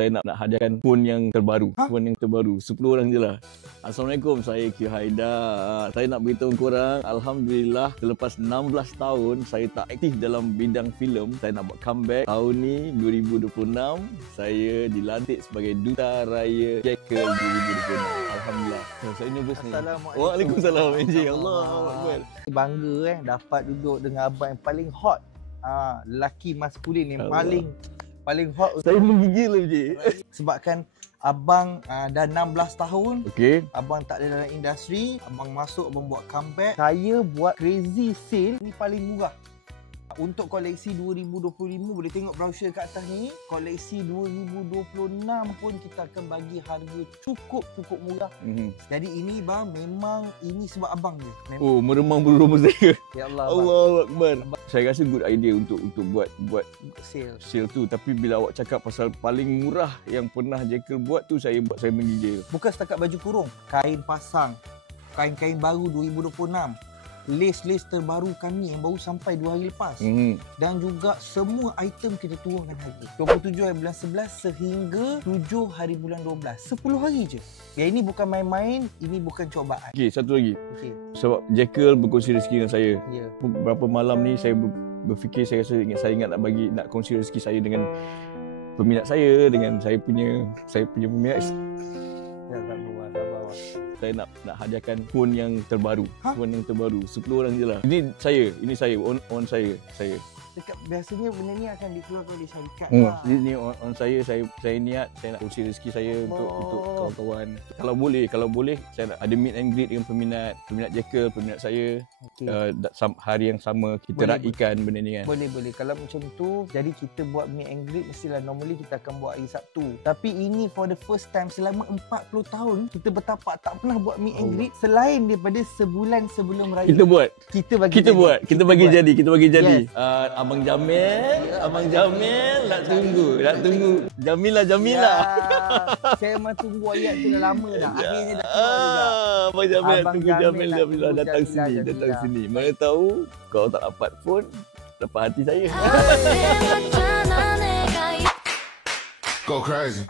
saya nak hadiahkan phone yang terbaru. Phone yang terbaru. 10 orang je lah. Assalamualaikum, saya Q Haidar. Saya nak beritahu korang, Alhamdulillah selepas 16 tahun saya tak aktif dalam bidang filem, saya nak buat comeback. Tahun ni 2026 saya dilantik sebagai Duta Raya Jekyll 2026. Alhamdulillah. Saya nervous ni. Assalamualaikum. Waalaikumsalam Encik. Allahu Akbar. Bangga dapat duduk dengan abang yang paling hot. Lelaki maskulin yang paling hot. Saya menggigil Encik. Sebabkan abang dah 16 tahun. Okey. Abang tak ada dalam industri. Abang masuk, abang buat comeback. Saya buat crazy sale ni paling murah. Untuk koleksi 2025 boleh tengok brochure kat atas ni. Koleksi 2026 pun kita akan bagi harga cukup murah. Jadi ini bang, memang ini sebab abang je. Memang. Oh, meremang bulu roma saya. Ya Allah. Allahu Akbar. Saya rasa good idea untuk buat sale tu, tapi bila awak cakap pasal paling murah yang pernah Jekyll buat tu, saya menggigil. Bukan setakat baju kurung, kain pasang, kain-kain baru 2026. Lace terbaru kami yang baru sampai 2 hari lepas. Dan juga semua item kita turunkan harga 27 hari bulan 11 sehingga 7 hari bulan 12. 10 hari je. Ya, ini bukan main-main, ini bukan cobaan. Okey, satu lagi. Sebab Jekyll berkongsi rezeki dengan saya. Beberapa malam ni saya berfikir, saya ingat nak kongsi rezeki saya dengan peminat saya, dengan saya punya peminat. Ya, sabar. Saya nak hadiahkan phone yang terbaru. Phone yang terbaru. 10 orang je lah. Ini saya, on saya. Dekat biasanya benda ni akan dikeluarkan oleh syarikat. Ini on saya niat saya nak kongsi rezeki saya untuk kawan-kawan. Kalau boleh saya nak ada meet and greet dengan peminat Jekyll, peminat saya. Hari yang sama kita raikan benda ni kan. Boleh. Kalau macam tu, jadi kita buat meet and greet mestilah normally kita akan buat hari Sabtu. Tapi ini for the first time selama 40 tahun kita bertapak tak pernah buat meet and greet selain daripada sebulan sebelum raya. Kita bagi jadi. Yes. Abang Jamil nak tunggu. Jamilah. Ya, saya memang tunggu ayat tu dah lama dah. Akhirnya dah keluar juga. Abang Jamil datang sini. Mana tahu kau tak dapat phone, dapat hati saya. Go crazy.